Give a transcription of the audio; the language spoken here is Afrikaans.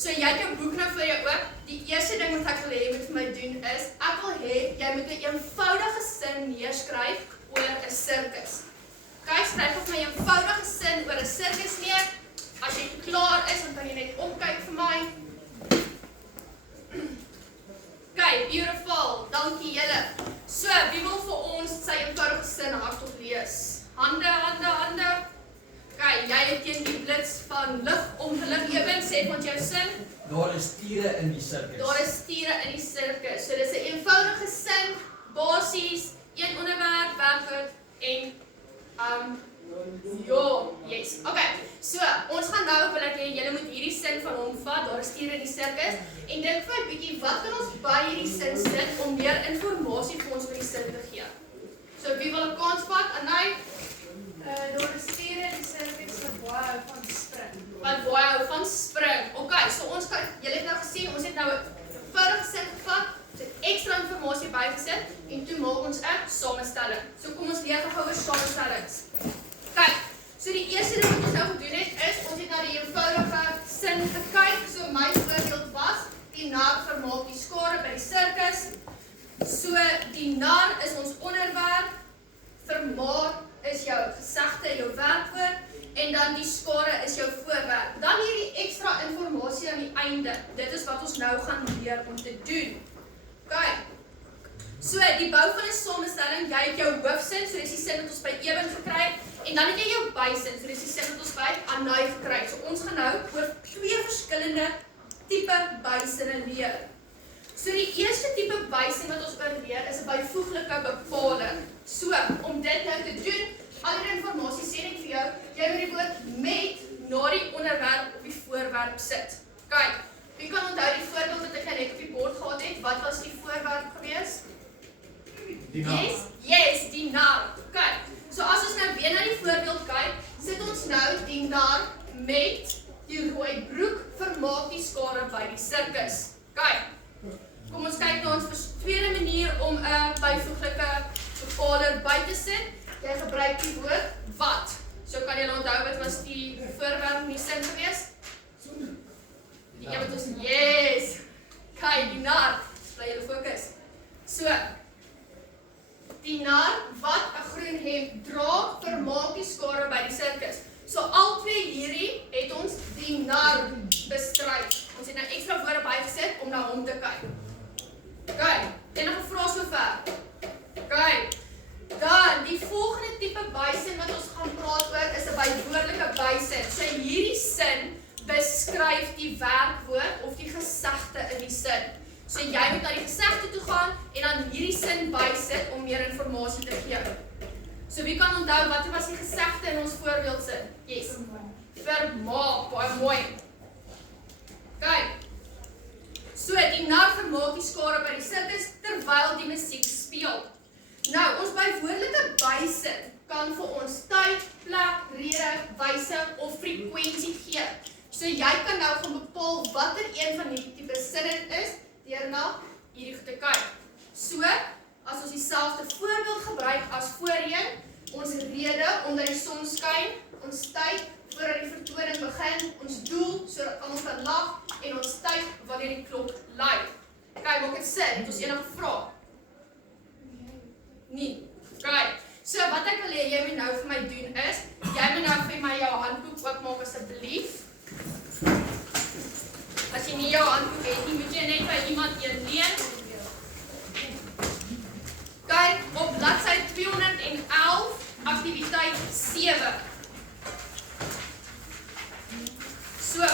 So jy het jou boek nou vir jou oop. Die eerste ding wat ek wil hê jy moet vir my doen is, ek wil hê jy moet 'n eenvoudige sin neerskryf oor 'n sirkus. Okay, skryf vir my 'n eenvoudige sin oor 'n sirkus neer. As jy klaar is, dan kan jy net omkyk vir my. Okay, beautiful. Dankie julle. So, wie wil vir ons sy eenvoudige sin hardop lees? Hande, hande, hande. Okay, jy het teen die blits van lig omgelig. Eben, sê vir ons jou sin. Daar is tiere in die sirkus. Daar is tiere in die sirkus. So, dis 'n eenvoudige sin, basies, een onderwerp, werkwoord en yes. Okay, so, ons gaan nou, wil ek hê, julle moet hierdie sin van hom vat, daar is tiere in die sirkus, en dink vir 'n bietjie, wat kan ons by hierdie sin sit, om meer informasie vir ons oor die sin te gee? So, wie wil 'n kans vat? Anay? Daar is tiere in die sirkus wat baie hou van spring. Wat baie hou van spring. Okay, so ons kan, julle het nou gesien, ons het nou 'n eenvoudige sin gevat, ons het ekstra informasie bygesit, en toe maak ons 'n samestelling. So, kom ons leer gou oor samestellings. Kyk, so die eerste ding wat ons nou gedoen het, is, ons het na die eenvoudige sin gekyk, so my voorbeeld was, die nar vermaak die skare by die sirkus, so die nar is ons onderwerp, vermaak is jou gesegde, jou werkwoord, en dan die skare is jou voorwerp. Dan hierdie ekstra informasie aan die einde, dit is wat ons nou gaan leer om te doen. Okay. So, die bou van 'n samestelling, jy het jou hoofsin, so dis die sin wat ons by Eben gekry het, en dan het jy jou bysin, so dis die sin wat ons by Anay gekry het. So, ons gaan nou oor 2 verskillende tipe bysinne leer. So, die eerste tipe bysin wat ons oor leer, is 'n byvoeglike bepaling. So, om dit nou te doen, al die informasie sê net vir jou, jy moet die woord met na die onderwerp of die voorwerp sit. Kyk, wie kan onthou die voorbeeld wat ek net op die bord gehad het? Wat was die voorwerp gewees? Die nar. Yes, die nar. Kyk, so as ons nou weer na die voorbeeld kyk, sit ons nou die nar met die rooi broek vermaak die skare by die sirkus. Kyk, kom ons kyk na ons tweede manier om 'n byvoeglike bepaler by te sit. Jy gebruik die woord wat. So kan jy onthou wat was die voorwerp in die sin gewees? Die een wat ons, yes! Kyk, die nar. Bly julle fokus. So, die nar wat 'n groen hemp dra, vermaak die skare by die sirkus. So, al twee hierdie het ons die nar bestry. Ons het nou ekstra woorde bygesit om na hom te kyk. Kyk, enige vrae sover? Kyk, dan die volgende tipe bysin wat ons gaan praat oor is 'n bywoordelike bysin. So, hierdie sin beskryf die werkwoord of die gesegde in die sin. So jy moet na die gesegde toe gaan en dan hierdie sin bysit om meer informasie te gee. So wie kan onthou wat was die gesegde in ons voorbeeldsin? Yes. Vermaak, baie mooi. Kyk. So die nar vermaak die skare by die sirkus terwyl die musiek speel. Nou, ons bywoordelike bysin kan vir ons tyd, plek, rede, wyse of frekwensie gee. So jy kan nou gaan bepaal watter een van hierdie tipe sinne is deur na hierdie goed te kyk. So, as ons dieselfde voorbeeld gebruik as voorheen, ons rede omdat die son skyn, ons tyd voordat die vertoning begin, ons doel sodat almal kan lag en ons tyd wanneer die klok lui. Kyk, maak dit sin? Het ons enige vrae? Nee. Kyk. So wat ek wil hê jy moet nou vir my doen is, jy moet nou vir my jou handboek oopmaak asseblief. As jy nie jou handboek het nie, moet jy net by iemand een leen. Kyk, op bladsy 211, aktiwiteit 7. So,